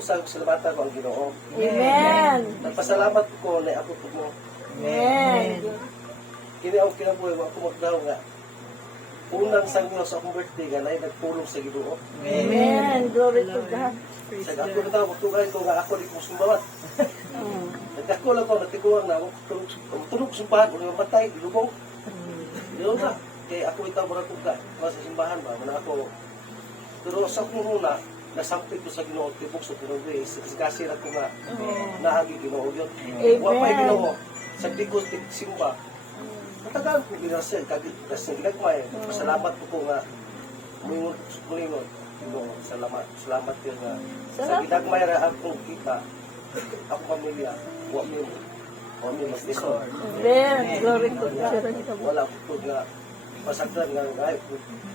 usag salamatan ko ang Ginoo. Amen. Nagpasalamat ko na ako mo. Amen. Kini ang kinabuhi mo ako magdaw nga. Unang sangyo sa akong birthday nga na nagpulong sa Ginoo. Amen. Glory to God. Sa ako na tawag tugay ko nga ako di ko sumbawat. Nagdako lang ko natiguan na ako tulog sumbahan ko matay ilubong. Dilo na kay ako itaw mura ko ka sa simbahan ba na ako. Pero sa akong una nasampit ko sa Ginoo tibok sa Pinoy kasi ko nga naagi Ginoo yun. Wa pa Ginoo sa digos simba. Matagal ko ginasel kagit kasi ginagmay. Pasalamat ko nga muingon Ginoo salamat yun nga sa ginagmay ra akong kita ako pamilya wa mi mas disor. Amen. Glory to God. Wala ko nga pasagdan nga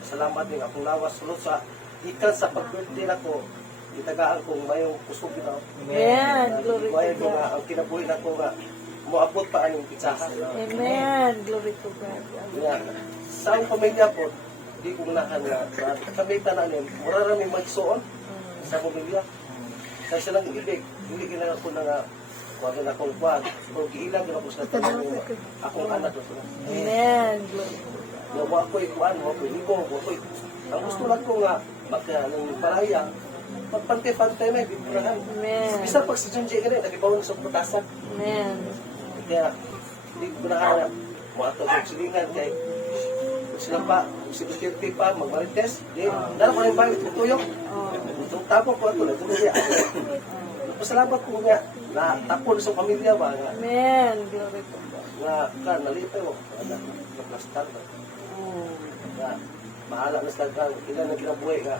salamat din akong lawas sulod sa ikan sa pag-birthday nako itagaan kong mayong kusog na. Amen. Glory to Mayroon God. nga ang kinabuhi nako nga moabot pa aning pitsahan. Amen. Glory to God. Nga sa akong pamilya po di ko nahan nga kami tananin mura ra may magsuon sa pamilya. Sa silang ibig hindi kailangan ko na nga kuha na akong kuha o giilang ako sa tanong akong anak ko. Amen. Glory to God. Nga wa ko ikuan wa ko ibo wa ko ang gusto lang ko nga magka ng paraya pagpantay-pantay na biburahan. Amen. Bisa pag si Junji ka rin nagibawon sa putasan. Amen. Kaya hindi ko na mga ito sa silingan kay sila pa, si Bukirti pa, magmarites. Dahil ko rin ba, itutuyok. Itong tapo ko ito, ito na siya. Pasalamat ko nga, na tapo na sa pamilya ba, Amen. Glory to God. nga, nalipay mo, naplastan ba. Nga, mahala na sa kang, ilan na kinabuhi nga.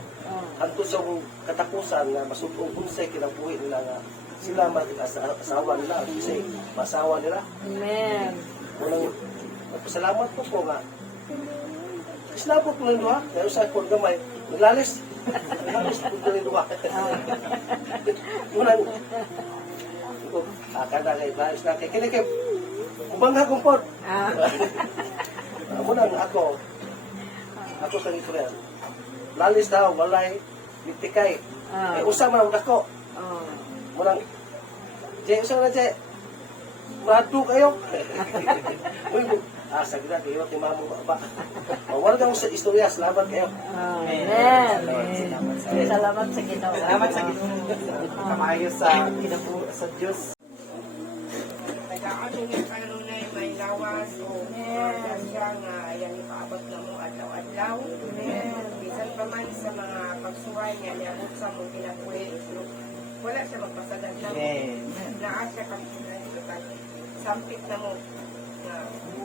Hanto sa katapusan nga, masugong unsay kinabuhi nila nga, sila asawa nila, kasi masawa nila. Amen. Unang, pasalamat ko nga, sinabot mo ng duha, kaya sa akong gamay, naglalis. Naglalis ko ng duha. Unang, kada kay naglalis na kay kinikip. Kubangha kong pod. Unang ako sa Israel. Lalis daw, walay, litikay. Usa man ako. Unang, Jay, usa na Jay. Madu kayo. Sagda kayo, timamo ba? Wala kang sa istorya, salamat kayo. Amen. Salamat sa Ginoo. Salamat sa Ginoo. Kamayo sa Diyos. Nag-aano nga kanunay may lawas o siya nga yan ipaabot na mo adlaw-adlaw. Bisan pa man sa mga pagsuway niya niabot sa mong kinabuhi. Wala siya magpasadan na mo. Naa siya kami sampit na mo.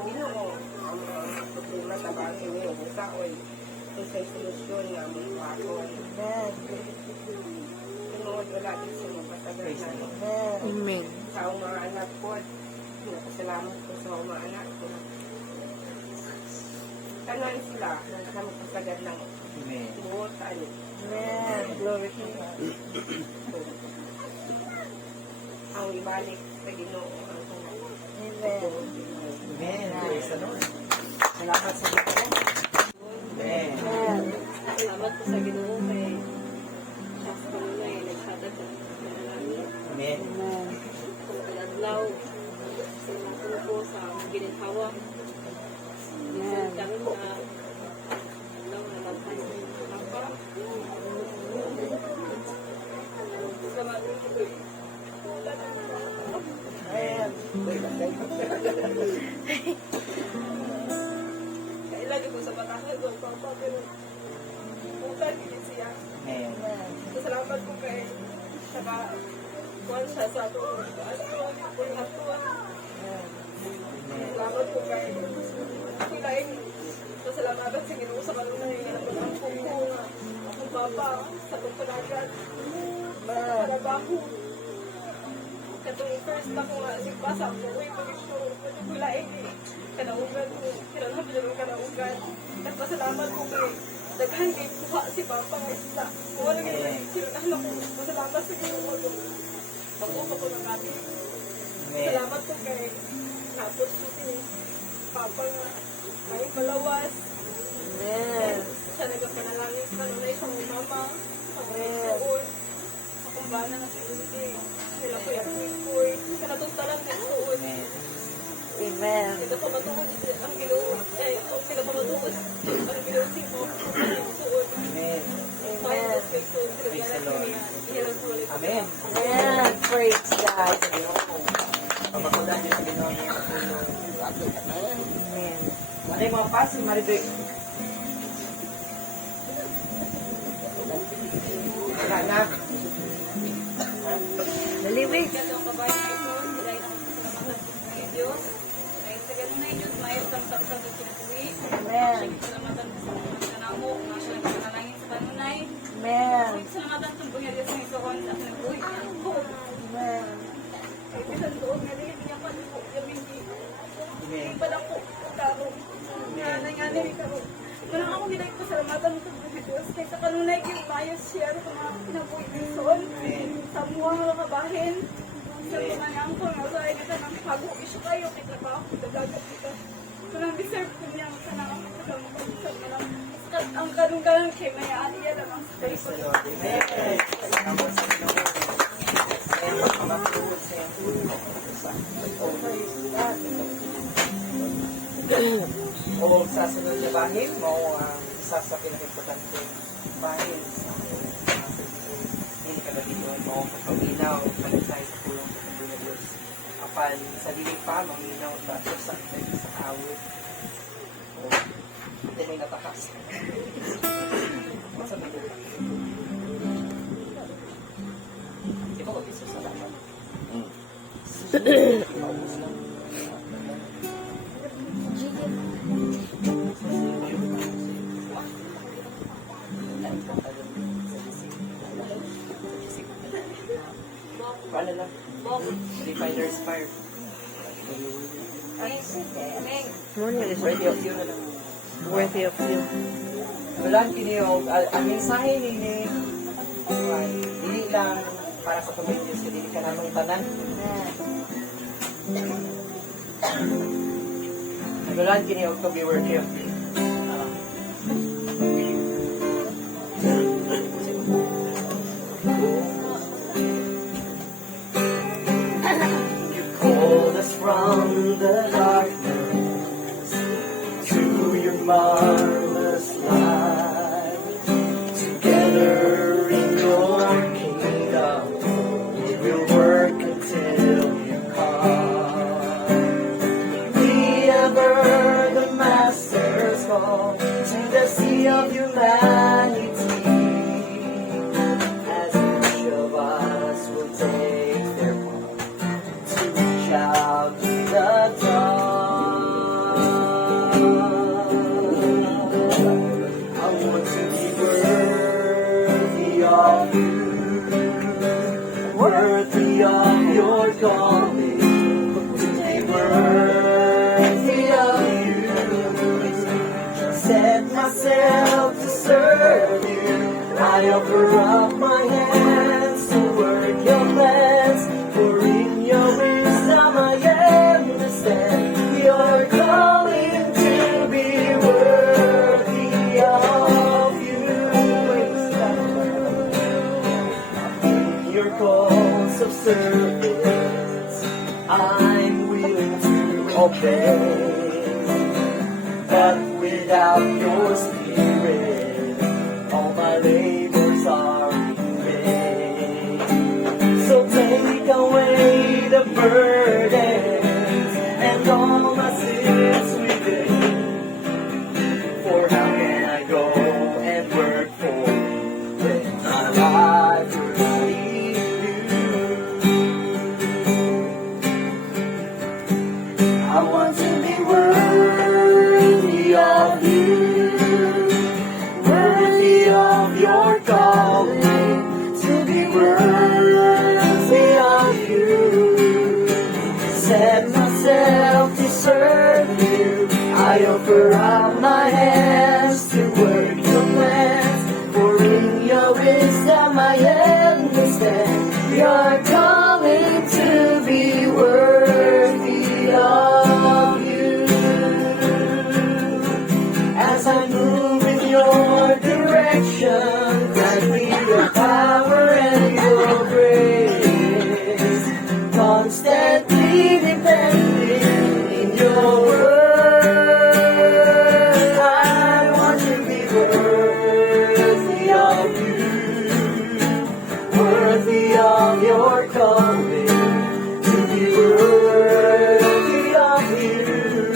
Ginoo ang problema sa bangin niyo busa oy sa solusyon nga mo ako. Ginoo wala din sa mga patagal na. Amen. Sa mga anak ko, pinapasalamat ko sa mga anak ko. Tanan sila na magpasagal ng tuwod sa ano. Amen. Glory to God. Ang ibalik sa Ginoo ang Amen. Amen. Praise the Lord. Salamat sa Ginoo. Amen. Amen. Salamat po sa Ginoo kay siya sa kanunay nagsadag ng manalangin. Amen. Amen. Kung kaladlaw, salamat po sa ginithawa. Amen. Kami na adlaw na lantay ng papa. Salamat po. Kailan ko sa batahan ko papa pero utang gid siya. Amen. Salamat po kay saka kuwan siya sa ato salamat po kay kilain pasalamatan sa Ginoo sa kanunay nga nagpapang ko nga akong papa sa pagpanagan trabaho katong first ako nga sigbasa ako uy pag-isyon katong kilain kanaugan ko kinalhap nyo kanaugan nagpasalamat po kay daghan kay kuha si papa nga isla kung ano ganyan sinunahan ako pasalamat sa Ginoo bago ko ng kami. Salamat po kay tapos ko si Papa nga may palawas. Amen. Siya nagpanalangin kanunay sa mama, sa mga suon. Akong bana na si Amen. Sila pa matuod ang Ginoo. Sila pa matuod ang Ginoo simo. Suod. Amen. Mayroon kay so Praise the Lord. Iyan ko ulit. Amen. Amen. Praise God. Pamakulan niyo sa Ginoo niya. Amen. Ano yung mga pasi, Maribek? Wala na. Daliwig. Ang kabayan ay ito, sila ay nakasalamatan sa Diyos. Ay sa ganun na Diyos, mayroon samtang sa kinabuhi. Amen. Salamatan sa mga namo, mga siya nagpanalangin sa kanunay. Amen. Salamatan sa buhay Diyos ng Isoon at nagbuhi niya ako. Amen. Ay bisan doon, nalihin niya pa po, yamin di. Amen. Pala po, karo. Nanay karo. Walang ako nilay ko salamatan sa buhay Diyos. Kaya sa kanunay, yung mayos siya sa mga kinabuhi ng Isoon. Sa mga mga kabahin. Sa mga niyang ko, nga sa kita ng pag-uisyo kayo, kay trabaho, dadagat kita. So nang deserve ko niya, kanang ang ganun-ganun kay may aaliya lang ang Praise the Lord. Amen. Salamat sa Ginoo. Amen. Pamakulan sa O sa sunod na bahin, mo isa sa pinaka-importante bahin sa hindi ka dito mo pag-ilaw, pag-isay sa pulong sa pagbuhay ng Diyos. Apan sa dili pa, mag-ilaw sa sa awit. O, hindi may natakas. Masa may dito? Di ba mag-isa sa laman? Maubos lang. Paano lang? Refiner's fire. Worthy of you na lang. Worthy of you. Walang kiniyog. Ang mensahe ni hindi lang para sa communities, hindi ka namang tanan. Walang kiniyog to be worthy of you. You called us from the darkness to your marvelous light. Together in your kingdom, we will work until you come. We have heard the Master's call to the sea of humanity. As each of us will take their part to reach out to the dawn. I want to be worthy of you, worthy of your calling, to be worthy of you. Set myself to serve you. I offer up my hands to work your plans, for in your wisdom I understand your calling to be worthy of you. In your calls of service, I'm willing to obey. But without your spirit, all my labors are in vain. So take away the burdens and all my sins within. For how can I go and work for you when my life really you? I want to be worthy of you. worthy of your calling, to be worthy of you.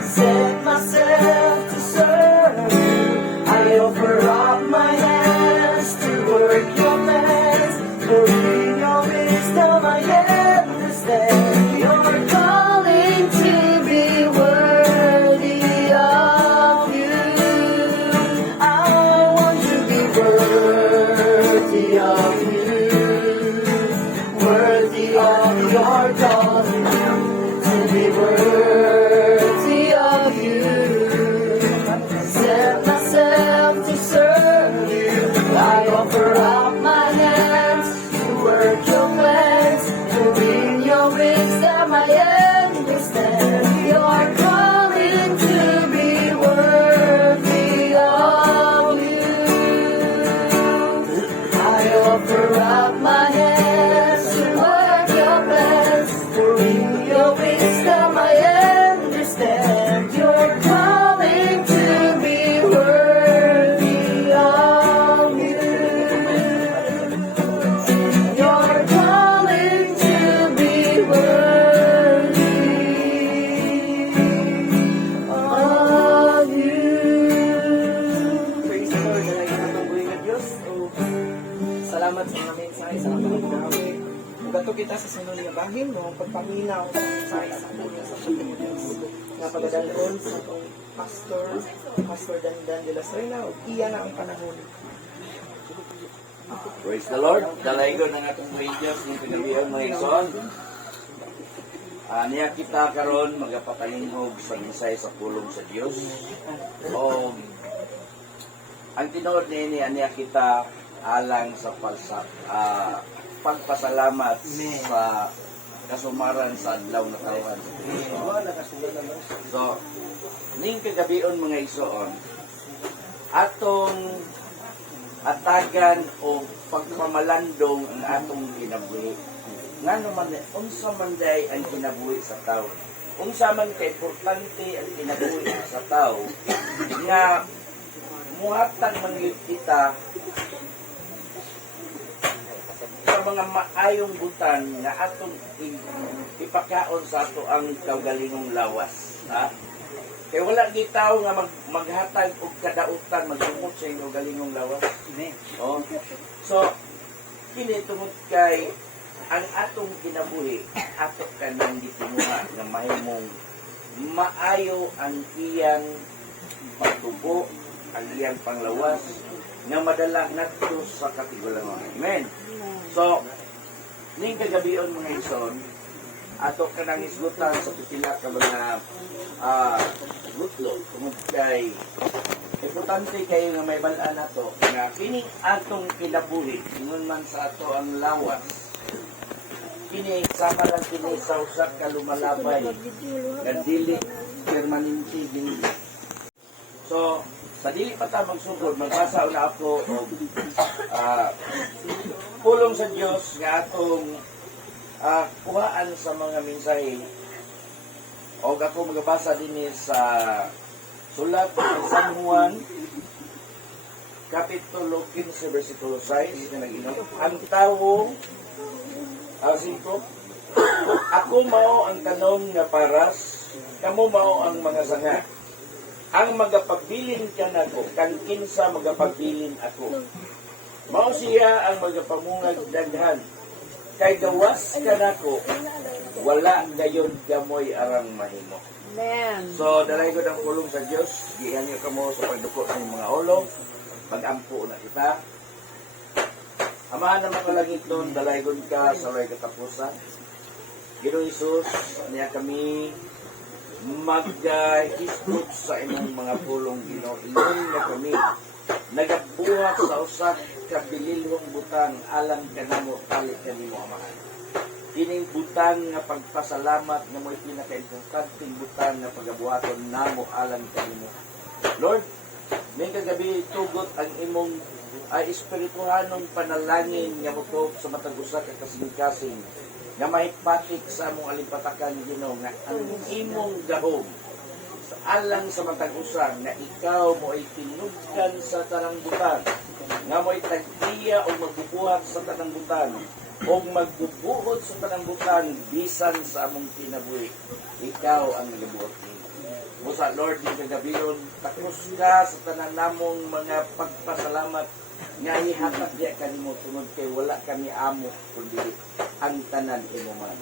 Set myself to serve you. I offer up my hands to work your plans. For in your wisdom I understand your calling to be worthy of you. I want to be worthy of you, worthy of your calling, to be worthy of you. Set myself to serve you. I offer up my hands to work your plans. For in your wisdom I understand your calling to be worthy of you. I offer up my hands to work your plans. For in your wisdom I understand your calling to be worthy of you. Your calling to be worthy of you. Praise the Lord, dahil natunggoy nga Diyos. So, salamat sa mga mensahe, sa mga pagkawe. Ugato kita sa sunod nga bahin, no? Pagpaminaw sa mensahe sa atin sa sunod nga Diyos. Nga pagadalon sa itong Pastor Dandan de la Serna, o iya na ang panahon. Praise the Lord. Dalaygo ng atong radios ng pinabihan mga igsoon. Niya kita karon magapapalinhog sa minsay sa pulong sa Dios. O ang tinuod niini niya kita alang sa pagpasalamat sa kasumaran sa adlaw na tawhan. So, ning kagabion mga igsoon, atong atagan o pagpamalandong ang atong kinabuhi. Nga naman, unsa man day ang kinabuhi sa tao. Unsa man kay importante ang kinabuhi sa tao, nga muhatag man yun kita sa mga maayong butan nga atong ipakaon sa ato ang kaugalingong lawas. Ha? Kaya wala gitaw nga maghatag og kadautan magdumot sa inyong galingong lawas. Oh. So, kini tungod kay ang atong kinabuhi, ato kanang gitinuha nga mahimong maayo ang iyang pagtubo, ang iyang panglawas, nga madala nato sa katigulangan. Amen. So, ning kagabion mga ison, ato kanang isgutan sa pipila ka mga gutlo tungod kay importante kayo nga may balaan nato nga kining atong kinabuhi ingon man sa ato ang lawas kini sama lang kini sa usa ka lumalabay nga dili permanente din. So sa dili pa ta magsugod magbasa una ako og pulong sa Dios nga atong kuhaan sa mga mensahe. O ako magabasa din sa sulat ng San Juan Kapitulo 15 versikulo 6 na nag-inom. Ang tao, 5, ako mao ang tanom nga paras, kamo mao ang mga sanga. Ang magapabilin ka nako, kang kinsa magapabilin ako. Mao siya ang magapamungag daghan. Kay gawas ka nako, wala gayon gamoy arang mahimo. Amen. So, dalay ko ng pulong sa Diyos. Gihan niyo kamo sa pagduko ng mga ulo. Mag-ampo na kita. Amahan ng mga langit nun, dalay ko ka sa way katapusan. Ginoong Isus, niya kami mag-hisgot sa inyong mga pulong Ginoo. Ingon na kami. Nagabuhat sa usak kabililhong butang alang kanamo palit kanimo amahan. Kining butang nga pagpasalamat nga mo'y pinaka-importanting butang nga pagabuhaton namo alang kanimo. Lord, may kagabi tugot ang imong espirituhanong panalangin nga mutop sa matag usa ka kasing-kasing nga mahipatik sa among alimpatakan Ginoo nga ang imong gahom alang sa matag usa nga ikaw mo ay tinugkan sa tanang butang nga mo'y tagtiya o magbubuhat sa tanang butan o magbubuhot sa tanang butan bisan sa among kinabuhi. Ikaw ang nagabuot nimo. Musa Lord, di kagabiyon, takos ka sa tanan namong mga pagpasalamat nga ihatag diya kanimo tungod kay wala kami amo kundi ang tanan imo man.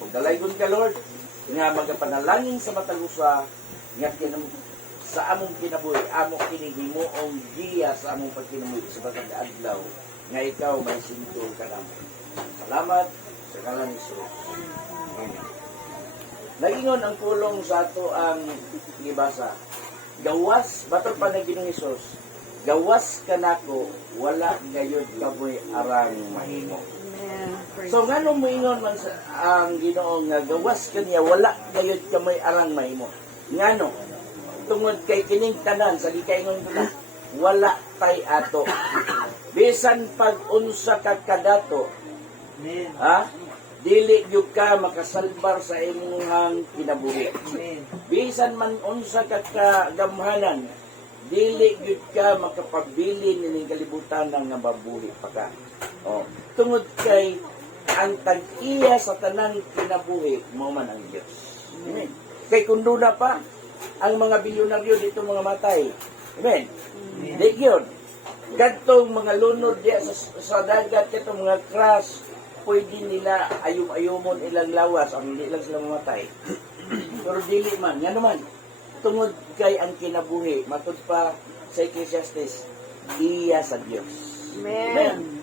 Ug dalaygon ka Lord nga magapanalangin sa matag usa nga sa among kinabuhi, amo kini himuong giya sa among pagkinabuhi sa batang adlaw nga ikaw may sinto ka namo. Salamat sa ngalan ni Jesus. Amen. Nagingon ang pulong sa ato ang gibasa. Gawas batok pa na Ginoong Hesus. Gawas kanako wala gayud kamoy arang mahimo. Amen. Praise So nganong moingon man sa ang Ginoo nga gawas kaniya wala gayud kamoy arang mahimo. Ngano? Tungod kay kining tanan sa gikaingon ko na wala tay ato. Bisan pag unsa ka kadato, ha? Dili gyud ka makasalbar sa imong kinabuhi. Bisan man unsa ka kagamhanan, dili gyud ka makapabilin ning kalibutan nga mabuhi pa ka. Oh, tungod kay ang tag-iya sa tanang kinabuhi mo man ang Dios. Amen. Kay kun duna pa ang mga bilyonaryo dito mga matay. Amen. Di gyud. Gadtong mga lunod diya sa dagat katong mga crash pwede nila ayum-ayumon ilang lawas ang hindi lang sila mamatay. Pero dili man, nga naman, tungod kay ang kinabuhi, matud pa sa Ecclesiastes, iya sa Dios. Amen.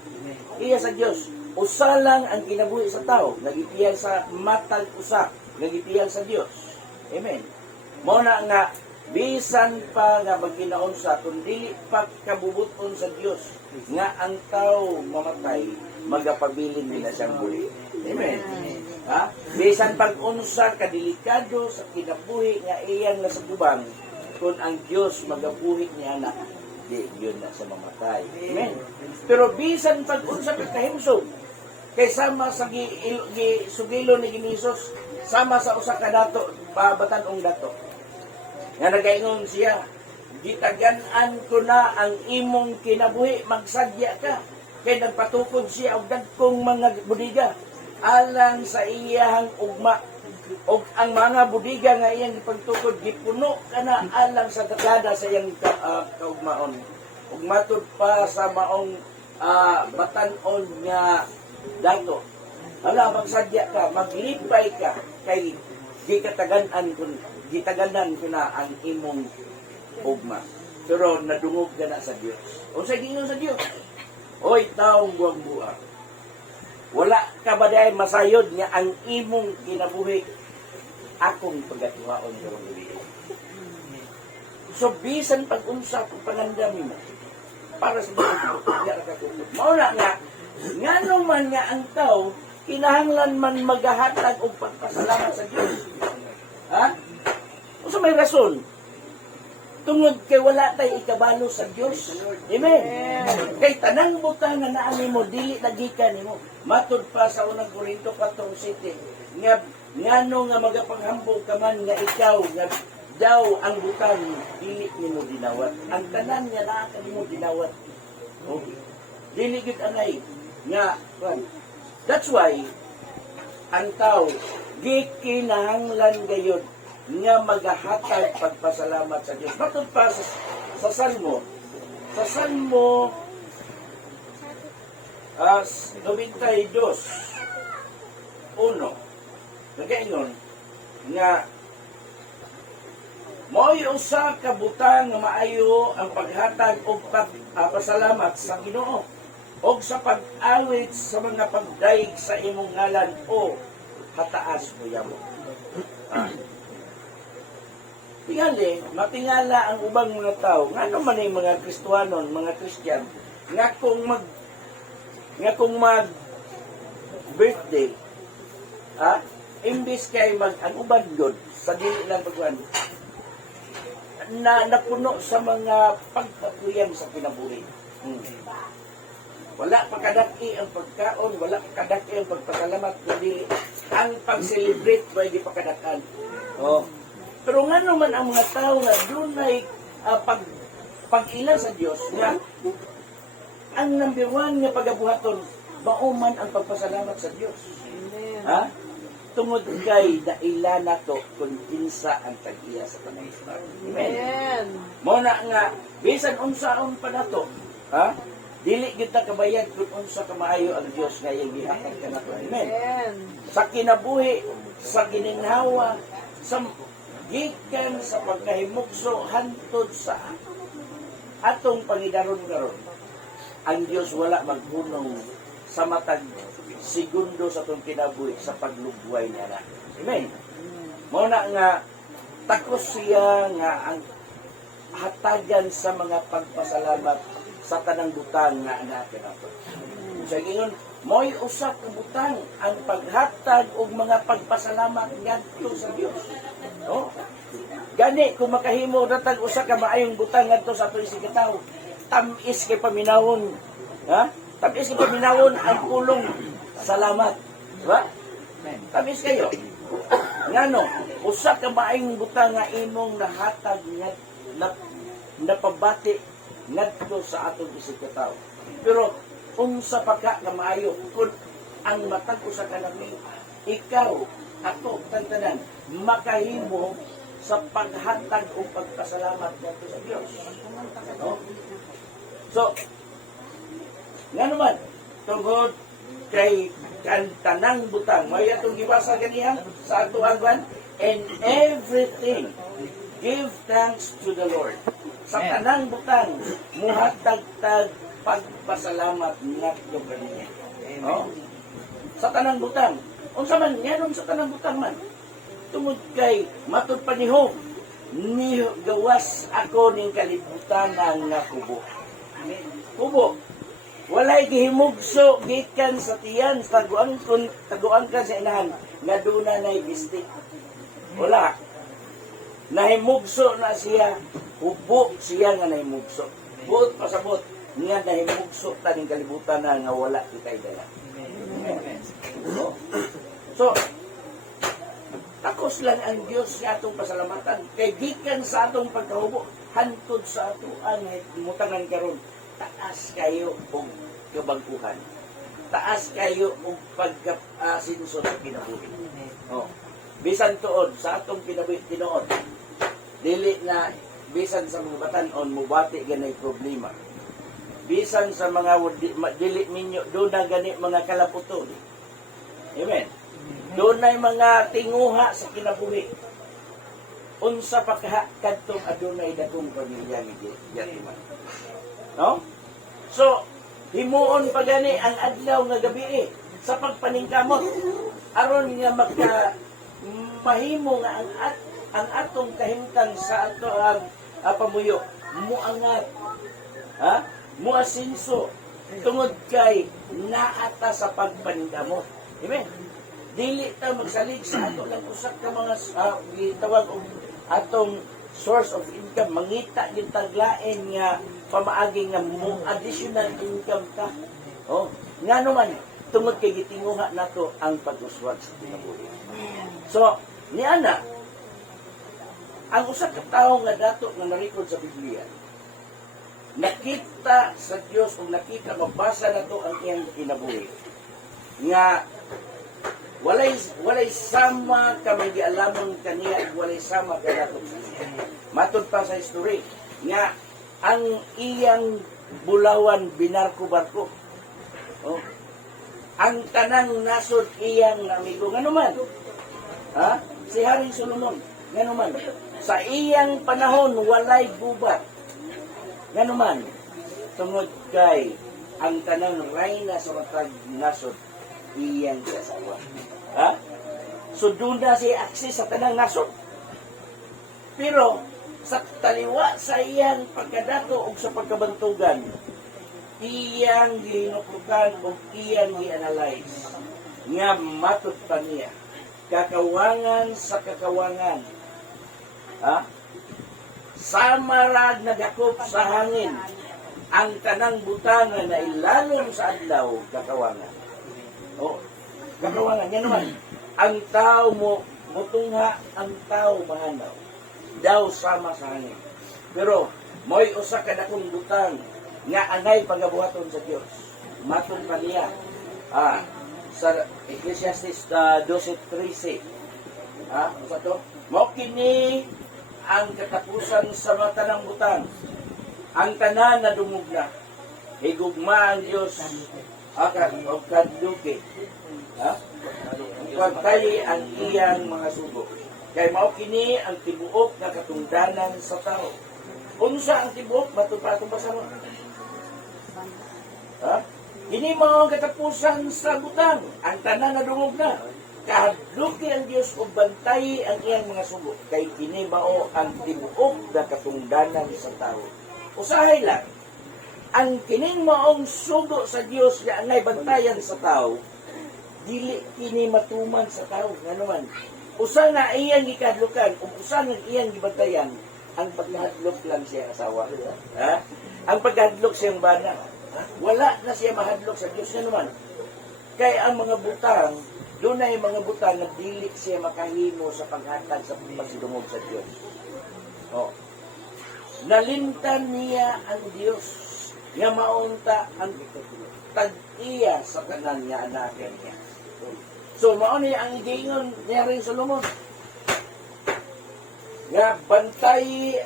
Iya sa Dios. Usa lang ang kinabuhi sa tao, nagipiyang sa matag usa, nagipiyang sa Dios. Amen. Mao na nga bisan pa nga magkinaunsa kun dili pa kabubuton sa Dios nga ang tao mamatay, magapabilin nila siyang muli. Amen. Ha? Bisan pag-unsa kadelikado sa kinabuhi nga iyang nasagubang kung ang Diyos magabuhi niya anak, di yun na sa mamatay. Amen. Pero bisan pag-unsa kahimsog kay sama sa sugilo ni Ginisos, sama sa usa ka dato, babatan-ong dato. Nga nagaingon siya, gitagan-an ko na ang imong kinabuhi, magsadya ka. Kaya nagpatukod siya og dagkong mga budiga alang sa iyahang ugma og ang mga budiga nga iyang ipagtukod gipuno kana alang sa dagada sa iyang kaugmaon ug matud pa sa maong batan-on nga dato ala magsadya ka maglipay ka kay gitaganan ko na ang imong ugma pero nadungog ka na sa Dios unsay gingon sa Dios. Oy, taong buwang buha. Wala ka ba dahil masayod nga ang imong kinabuhi akong pagatuhaon sa mga. So, bisan pag-unsa kung panandami mo para sa mga pagkakatutok. Mauna nga naman nga ang tao, kinahanglan man maghahatag o pagpasalamat sa Diyos. Ha? O so may rason. Tungod kay wala tay ikabalo sa Dios. Amen. Kay tanang butang nga naani mo dili nagikan nimo. Matud pa sa unang Korinto 4:7 nga ngano nga magapanghambog ka man nga ikaw nga daw ang butang dili nimo dinawat. Ang tanan nga naa kanimo dinawat. Okay. Dili gid anay nga kwan. That's why ang tao gikinahanglan gayud nga maghahatag pagpasalamat sa Diyos. Matud pa sa Salmo. Sa Salmo 92:1 nagaingon nga mo'y usa ka butang nga maayo ang paghatag og pasalamat sa Ginoo og sa pag-awit sa mga pagdaig sa imong ngalan o hataas mo yamo. Tingali, matingala ang ubang mga tao, nga naman ay mga Kristuhanon, mga Christian, nga kung mag birthday, imbis kay ang uban yun, sa dili lang pagwan, na napuno sa mga pagkakuyang sa kinabuhi. Wala pa kadaki ang pagkaon, wala pa kadaki ang pagpasalamat, kundi ang pag-celebrate ba hindi pa kadakan. Pero nga naman ang mga tao nga doon ay pag-ila sa Diyos nga ang number one nga pagabuhaton, mauman ang pagpasalamat sa Dios. Amen. Ha? Tungod kay daila nato kung kinsa ang tag-iya sa tanang istorya. Amen. Amen. Mo na nga bisan unsaon pa nato, ha? Dili kita kabayad kung unsa ka maayo ang Dios nga iyang gihatag kanato. Amen. Amen. Sa kinabuhi, sa gininhawa, sa gikan sa pagkahimugso hantod sa atong pangidaron karon. Ang Dios wala maghunong sa matag segundo sa itong kinabuhi sa paglugway niya na. Amen. Muna nga, takos siya nga ang hatagan sa mga pagpasalamat sa tanang butang nga natin ako. Sa ingon, mo'y usap ng butang ang paghatag o mga pagpasalamat ngadto sa Diyos. No? Gani, kung makahimo natag usa ka maayong butang ngadto sa ato isig katawo, tamis kay paminawon. Ha? Tamis kay paminawon ang pulong salamat. Diba? Tamis kayo. Ngano, usa ka maayong butang nga imong nahatag nga napabati ngadto sa atong isig katawo. Pero unsa pa ka maayo kun ang matag usa ka nami ikaw ato tantanan makahimo sa paghatag o pagpasalamat ngadto sa Dios. No? So, nga naman, tungod kay kantanang butang, may atong gibasa ganiha sa ato agwan, and everything give thanks to the Lord. Sa tanang butang, muhatag-tag pagpasalamat ngadto kaniya. No? Sa tanang butang, unsa man nganong sa tanang butang man? Tungod kay matud panihog ni gawas ako ning kalibutan nga kubo. Kubo. Walay gihimugso gikan sa tiyan taguan ka sa inahan nga duna nay bistik. Wala. Nahimugso na siya, kubo siya nga nahimugso. Buot pasabot nga nahimugso ta ning kalibutan nga wala kitay dala. So, takos lang ang Diyos sa atong pasalamatan. Kay gikan sa atong pagkahubo, hantod sa ato ang mutangan karon. Taas kayo og kabangkuhan. Taas kayo og pagkasinso sa kinabuhi. Oh. Bisan tuod sa atong kinabuhi tinuod. Dili na bisan sa mga batan-on mubati ganay problema. Bisan sa mga dili minyo do na gani mga kalaputon. Amen. Doon na mga tinguha sa kinabuhi. Unsa pa kadtong adunay dakong pamilya ni Yatiman. No? So, himuon pa gani ang adlaw nga gabi sa pagpaningkamot. Aron nga mahimo nga ang atong kahimtang sa ato ang pamuyo. Muangat. Ha? Muasinso. Tungod kay naata sa pagpaningkamot. Amen. Dili ta magsalig sa ato lang usak ka mga gitawag og atong source of income, mangita yung taglain nga pamaagi nga mo additional income ka. Oh, nga naman tungod kay gitinguha nato ang pag-uswag sa kinabuhi. So, niana ang usa ka tawo nga dato nga na-record sa Biblia, nakita sa Dios ug nakita mabasa nato ang iyang kinabuhi nga walay sama ka may gialamon kaniya ug walay sama ka nato. Matod pa sa history nga ang iyang bulawan binarko-barko. Oh. Ang tanang nasod iyang amigo nganuman. Ha? Si Haring Solomon nganuman. Sa iyang panahon walay gubat. Nganuman tungod kay ang tanang reyna sa matag nasod iyang kasawa. Ha? So doon na siya access sa tanang nasod. Pero sa taliwa sa iyang pagkadato o sa pagkabantugan, iyang ginuklukan o iyang gi-analyze nga matod pa niya kakawangan sa kakawangan. Ha? Samarag nagakop sa hangin ang tanang butangan na ilalom sa adlaw kakawangan. O, kakawangan. Yan naman. Ang tao mo mutungha, ang tao mahanaw. Daw sama sa hangin. Pero, mo'y usa ka dakong butang nga angay pagabuhaton sa Dios. Maton pa niya sa Ecclesiastes 12:13. Sa to, mao kini ang katapusan sa mga tanang butang. Ang tanan na dumog na. Higugma ang Diyos o kadluki. Pagtali ang iyang mga sugo. Kay mao kini ang tibuok nga katungdanan sa tao. Unsa ang tibuok? Matupatong ba sa mga? Kini mao ang katapusan sa butang. Ang tanan na dumog na. Kahadluki ang Diyos o bantay ang iyang mga sugo. Kay kini mao ang tibuok nga katungdanan sa tao. Usahay lang, ang kining maong sugo sa Dios nga angay bantayan sa tao, dili kini matuman sa tao. Nga naman, usa na iyang gikadlukan, o usa na iyang gibantayan, ang paghadlok lang siya asawa. Ang paghadlok siyang bana. Wala na siya mahadlok sa Dios. Nga naman, kay ang mga butang, doon na yung mga butang na dili siya makahimo sa paghatag sa pagsidungog sa Dios. Nalimtan niya ang Diyos nga maunta ang tag-iya sa kanan niya anakin niya. So, mao niya ang igingon niya rin Solomon. Nga bantay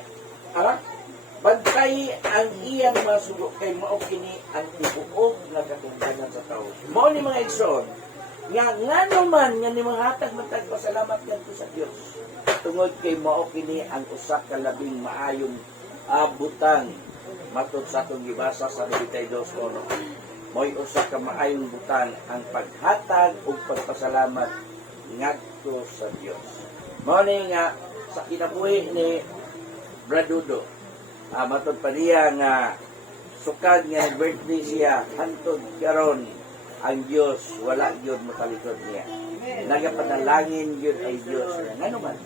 ang iyang masugo kay mao kini ang tibuok nga katungdanan sa tao. Mao ni mga igsoon nga naman nga ni mga hatag matag pasalamat kadto sa Dios. Tungod kay mao kini ang usa ka labing maayong butang matod sa atong gibasa sa 22:1. Mo'y usa ka maayong butang ang paghatag ug pagpasalamat ngadto sa Dios. Mao ni nga sa kinabuhi ni Bradudo, matod pa niya nga sukad nga birthday siya hantod karon ang Dios wala gyud makalikod niya. Nagapanalangin gyud ay Dios nga naman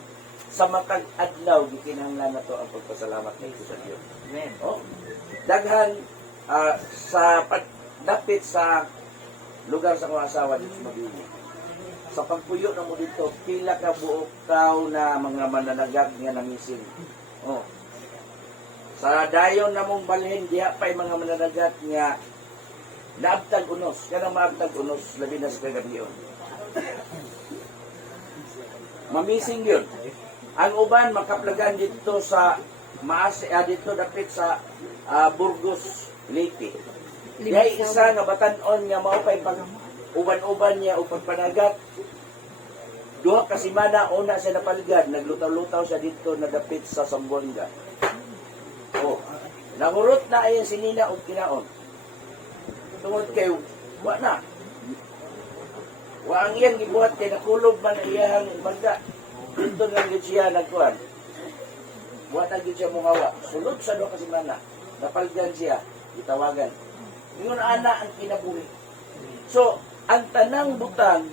sa matag adlaw gikinahanglan nato ang pagpasalamat kay sa Dios. Amen. Daghan sa pagdapit sa lugar sa akong asawa dito sa Mabini. Sa pagpuyo na mo dito, pila ka buok tao na mga mananagat nga namisin. Sa dayon na mong balhin, diha pa'y mga mananagat nga naabtag unos. Kanang maabtag unos, labi na sa kagabiyon. Mamising yun. Ang uban makaplagan dito sa dito dapit sa Burgos, Leyte. Dahil isa nga batanon nga mao pay pag uban-uban niya o pagpanagat. Duha ka semana una siya napaligad, naglutaw-lutaw siya dito na dapit sa Zamboanga. Nangurot na ayang sinina o kinaon. Tungod kay wa na. Wa ang iyang gibuhat kay nakulob man iyang bagda. Dito lang yun siya nagkuhan. Buwan na yun siya mungawa. Sulod sa doon kasi mana. Napalgan siya. Itawagan. Ngayon ana ang kinabuhi. So, ang tanang butang,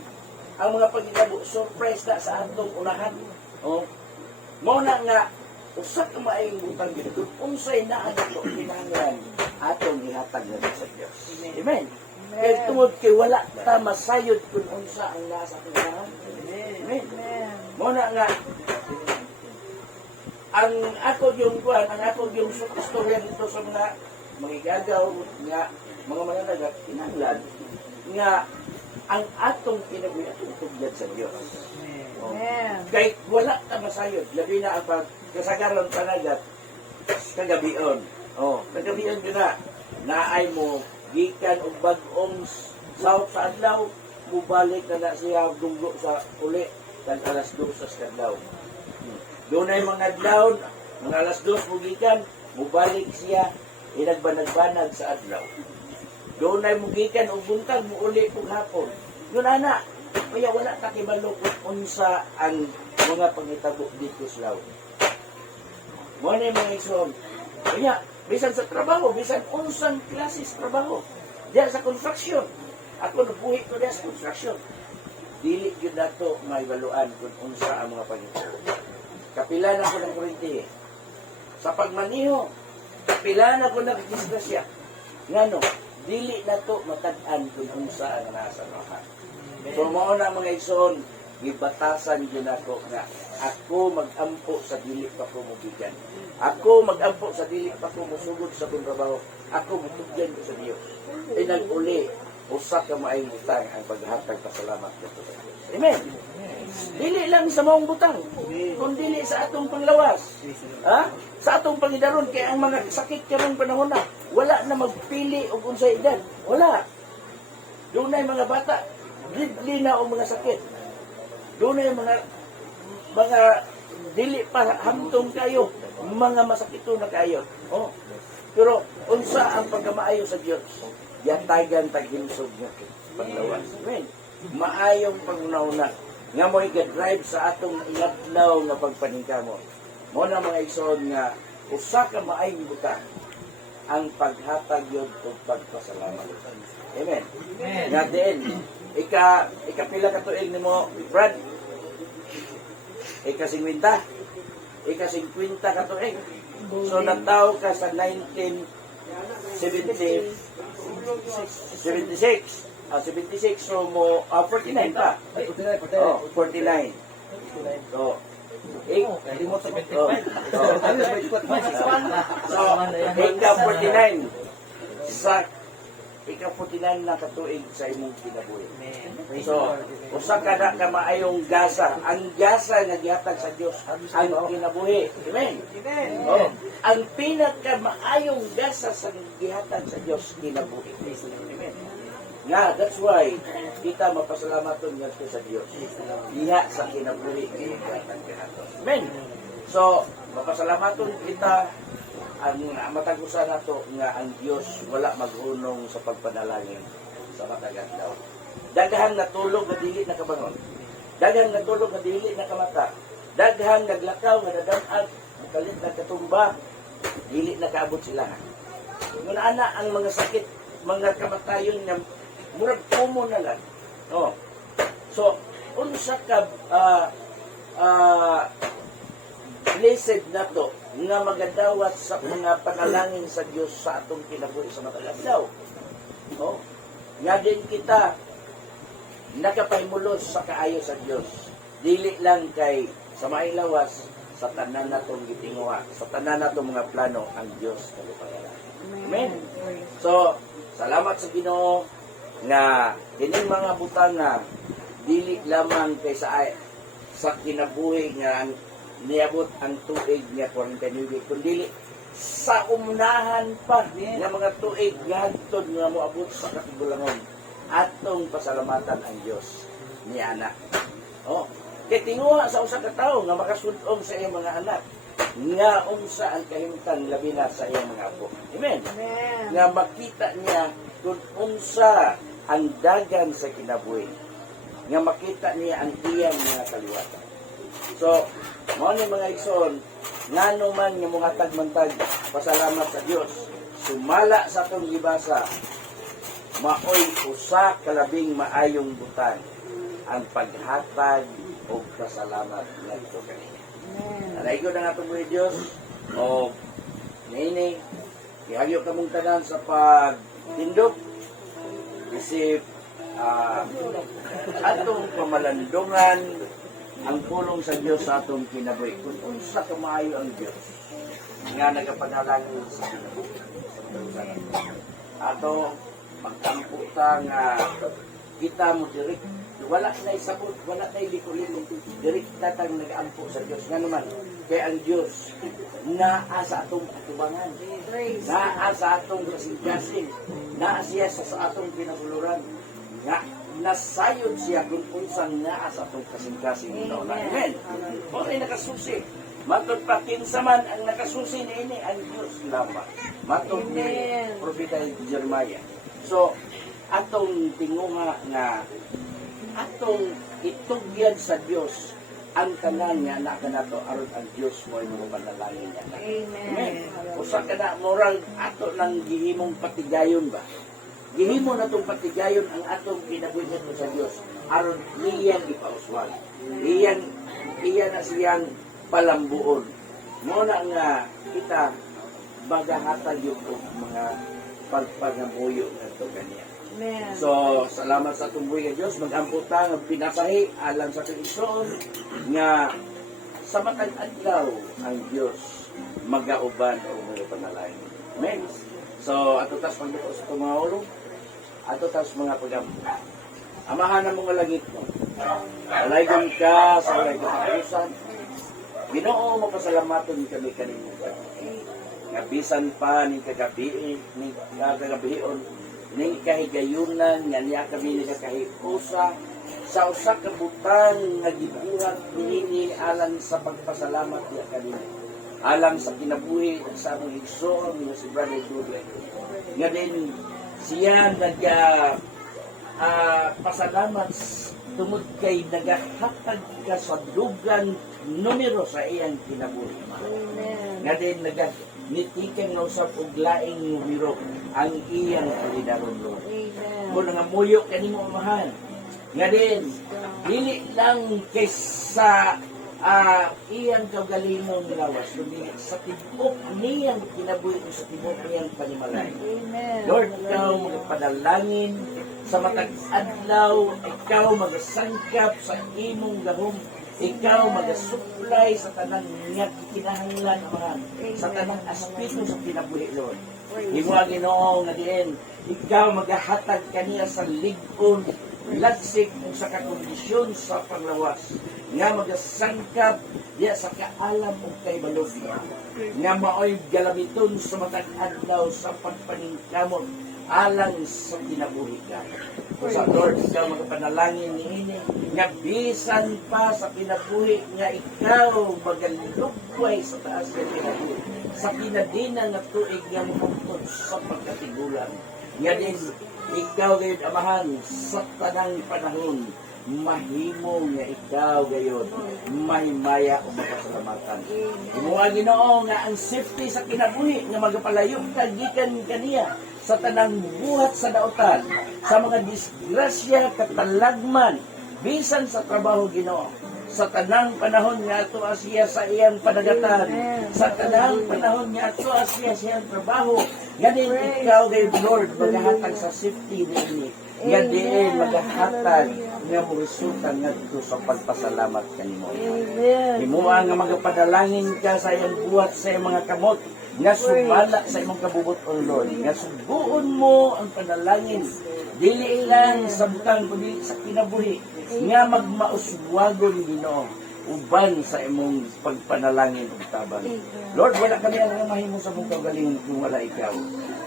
ang mga pagkikabo, surprise na sa atong unahan. Mauna nga, usak ka maayong butang dito. Unsay na ang ito kinahanglan atong ihatag na sa Diyos. Amen. Kaya tungod kay wala ta masayod kung unsa ang nasa ating unahan. Amen. Muna nga, ang ako yung istorya dito sa mga igagaw nga mga mananagat, kinahanglan nga ang atong kinabuhi atong tugyan sa Diyos. Kahit wala ta masayod, labi na ang kasagaran panagat kagabion. Kagabion yun na, naay mo gikan og bag-ong sahok sa adlaw, mubalik na siya dunggo sa uli. Kan alas 2 sa kadlaw. Doon ay mga adlaw, mga alas 2 mugikan, mubalik siya, inagbanag-banag sa adlaw. Doon ay mugikan o buntag, muuli kung hapon. Yun ana, kaya wala takibalo kung unsa ang mga pangitabo dito sa law. Mo na mga igsoon. Kaya, bisan sa trabaho, bisan unsang klases trabaho. Diyan sa construction. Ako nabuhi ko diyan sa construction. Dili yun nato may baluan kung unsa ang mga pangitabo. Kapila na ko ng kurente. Sa pagmaniho, kapila na ko ng disgrasya. Ngano, dili na to matag-an kung unsa ang nasa lahat. So, mao na mga igsoon, gibatasan gyud ako nga ako magampo sa dili pa ko mogikan. Ako magampo sa dili pa ko mosugod sa kong trabaho. Ako mutugyan ko sa Dios. Ay nag-uli usa ka maayong butang ang paghatag pasalamat ko sa Dios. Amen. Dili lang sa maong butang, kundi dili sa atong panglawas. Ha? Sa atong pangidaron kay ang mga sakit karong panahon na wala na magpili og unsay edad. Wala. Dunay mga bata deadly na o mga sakit. Dunay mga dili pa hamtong kayo, mga masakito na kayo. Oh. Pero unsa ang pagkamaayo sa Dios? Yatagan taghinsog nga panglawas. Amen. Maayong pangunahuna nga mo drive sa atong iladlaw nga pagpaningkamo. Mo na mga igsoon nga usa ka maayong butang ang paghatag yun o pagpasalamat. Amen. Nga din, ikapila ka tuig ni mo, Brad? Ika-50 ka tuig. So, nataw ka sa 1976. 76, so mo, 49 pa. 49. Oh, 49. So, Limot sa 25. So, ika-49 sa ika-49 na katuig sa imong kinabuhi. So, usa ka na ka maayong gasa. Ang gasa nga gihatag sa Dios ang kinabuhi. Amen. Oh, ang pinaka maayong gasa sa gihatag sa Dios kinabuhi. Amen. Nga, that's why kita mapasalamatun nga sa Dios. Diha sa kinabuhi gihatag kanato. Amen. So, mapasalamatun kita ang matagusan nato nga ang Dios wala maghunong sa pagpanalangin sa matagal daw. Daghan na tulog nga dili nakabangon. Daghan na tulog nga dili nakamata. Daghan naglakaw nga nadan-ag, kalit nagkatumba, dili nakaabot sila. Ngun ana ang mga sakit, mga kamatayon nga murag kumo na lang. Oh. So, unsa ka blessed na to nga magadawat sa mga panalangin sa Dios sa atong kinabuhi sa matagal daw. Oh. Nga din kita nakapahimulos sa kaayo sa Dios. Dili lang kay sa mailawas sa tanan natong gitinguha, sa tanan natong mga plano ang Dios kalupayala. Amen. So, salamat sa Ginoo nga kining mga butang nga dili lamang kay sa kinabuhi nga niabot ang tuig nga 49 kundi sa umnahan pa nga mga tuig nga hangtod nga moabot sa katigulangon atong pasalamatan ang Dios ni anak. Oh, kay tinguha sa usa ka tawo nga makasud-ong sa iyang mga anak nga unsa ang kahimtang labi na sa iyang mga apo. Amen. Amen. Nga makita niya kung unsa ang dagan sa kinabuhi. Nga makita niya ang iyang mga kaliwatan. So, mo ni mga igsoon, ngano man nga mga tagmantag pasalamat sa Dios. Sumala sa atong gibasa, maoy usa kalabing maayong butang ang paghatag o pasalamat ngadto kanina. Alaygo na nga itong mga Diyos o nini, ihagyo ka mong tanan sa pagtindog kasi atong pamalandungan ang pulong sa Diyos sa atong kinabuhi. Kung unsa ka maayo ang Diyos nga nagapanalangin sa kinabuhi. Ato magtamputa nga kita mo direct wala na isabot, wala na iliko-liko direct tatang nag-ampo sa Diyos nga naman kaya ang Diyos naa sa atong katubangan, naa sa atong kasing-kasing, naa siya sa atong pinaguluran nga nasayod siya kung unsang naa sa atong kasing-kasing. Amen. O ay nakasusi matod pa kinsaman ang nakasusi niini ang Diyos lamang matod ni Propeta Jeremiah. So atong tingunga nga atong itugyan sa Dios ang tanan nga anak nato aron ang Dios mo ay mga panalangin niya. Amen. Usa ka na moral ato nang gihimong patigayon ba? Gihimo na itong patigayon ang atong kinabuhi sa Dios aron iyang ipauswag. Iyan na siyang palambuon. Mo na nga kita magahatag yung mga pagpangamuyo na ito kanya. Amen. So, salamat sa itong buhay nga Diyos. Mag-amputa nga pinasahi alang sa ating igsoon nga sa matag adlaw ang Diyos magauban o mga panalangin. Amen. So, ato tas pagbuto sa itong mga ulo, ato tas mga pag-amputa. Amahan ang mga langit mo. Walaygon ka sa walay katapusan. Ginoo mo pasalamaton kami kanimo. Nga bisan pa ni kagabi ni kagabion ni kahigayunan nga niya kami ni kakahiusa sa usa ka butang nga gibuhat niini alang sa pagpasalamat niya kanimo. Alang sa kinabuhi sa among igsoon nga si Brother Dudley. Nga din siya pasalamat tungod kay nagahatag ka sa dugang numero sa iyang kinabuhi. Amen. Nga din nitikan na usap og laing numero ang iyang kalidaron, Lord. Amen. Kung nangamuyo kanimo amahan. Nga din, dili lang kaysa iyang kaugalingong lawas, kundi sa tibok niyang kinabuhi sa tibok niyang panimalay. Amen. Lord, ikaw magpadalangin sa matag adlaw, ikaw magasangkap sa imong gahom, ikaw magasuplay sa tanang nga kinahanglan amahan, sa tanang aspeto sa kinabuhi, Lord. Imo ang Ginoo nga diin, ikaw magahatag kaniya sa lig-on, lagsik ug sa kakondisyon sa panglawas, nga magasangkap diya sa kaalam ug kaybalog nga maoy galamiton sa matag adlaw sa pagpaningkamot alang sa kinabuhi ka. Sa Lord, ikaw magapanalangin niini nga bisan pa sa kinabuhi nga ikaw magalugway sa taas nga kinabuhi sa pinadina nga tuig nga mahungkod sa pagkatigulan. Nga din ikaw gayud amahan sa tanang panahon mahimo nga ikaw gayon mahimaya o makasalamatan. Imo ang Ginoo nga ang safety sa kinabuhi nga magapalayog ka gikan kaniya sa tanang buhat sa daotan, sa mga disgrasya katalagman bisan sa trabaho, Ginoo, sa tanang panahon nga ato siya sa iyang panagatan, sa tanang panahon nga ato siya sa iyang trabaho, ganin ikaw gayud Lord magahatag sa safety niini. Nga diin magahatag nga resulta ngadto sa pagpasalamat kanimo. Amen. Imo nga magapadalangin ka sa iyang buhat sa iyang mga kamot nga sumala sa imong kabubuton, Lord. Nga subuon mo ang panalangin dili lang sa butang kundi sa kinabuhi nga magmauswagon Ginoo uban sa imong pagpanalangin ug tabang. Lord, wala kami ang mahimo sa imong kaugalingon kung wala ikaw.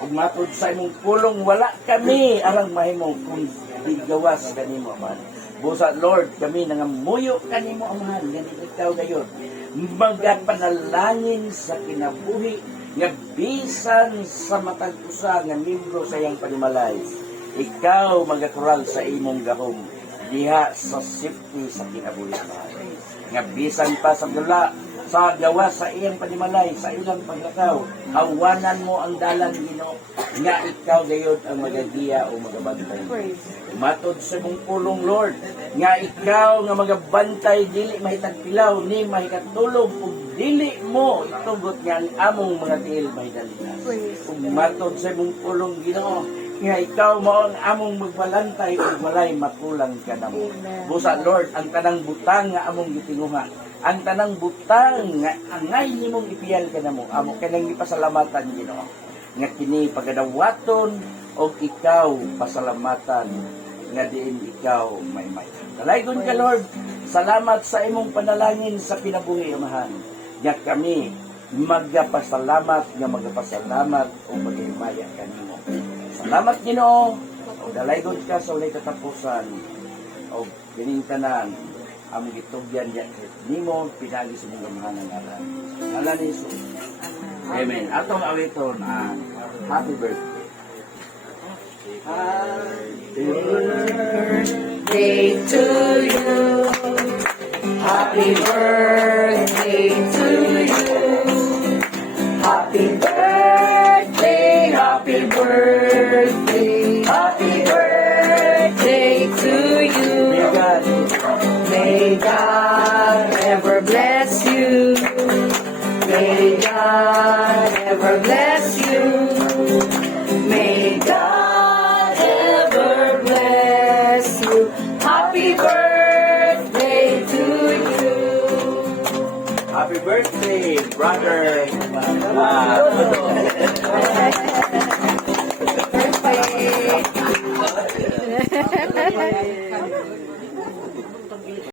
Ug matod sa imong pulong wala kami arang mahimo kung di gawas kanimo, Amahan. Busa Lord, kami nangamuyo kanimo, Amahan, ganit ikaw gayon magapanalangin sa kinabuhi nga bisan sa matag usa nga membro sa iyang panimalay. Ikaw magakural sa imong gahom diha sa safety sa kinabuhi, Amahan. Nga bisan pa sa dula sa gawa sa iyang panimalay, sa ilang paglakaw, awanan mo ang dalan, Ginoo, nga ikaw gayud ang magagiya o magabantay. Matod sa mong pulong, Lord, nga ikaw nga magabantay dili mahitagpilaw ni mahikatulog ug dili mo itugot nga ang among mga tiil mahidalinas. Ug matod sa mong pulong, Ginoo, nga ikaw mao ang among magbalantay ug walay makulang kanamo. Busa Lord, ang tanang butang nga among gitinguha, ang tanang butang nga angay nimong ipiyal kanamo, amo kanang gipasalamatan, Ginoo. Nga kini pagadawaton og ikaw pasalamatan nga diin ikaw may. Dalaygon ka, Lord. Salamat sa imong panalangin sa pinabuhi, Amahan. Nga kami magapasalamat o magimaya kanimo. Salamat, Ginoo. Dalaygon ka sa ulay katapusan o kining tanan ang gitugyan diya nimo pinagi sa mong amahan ng ngalan. Ngalan ni Jesus. Amen. Atong awiton ang happy birthday. Happy birthday to you. Happy birthday to you. Happy birthday, happy birthday, happy birthday to you. May God ever bless you. May God ever bless you. May God ever Happy birthday to you. Happy birthday, brother.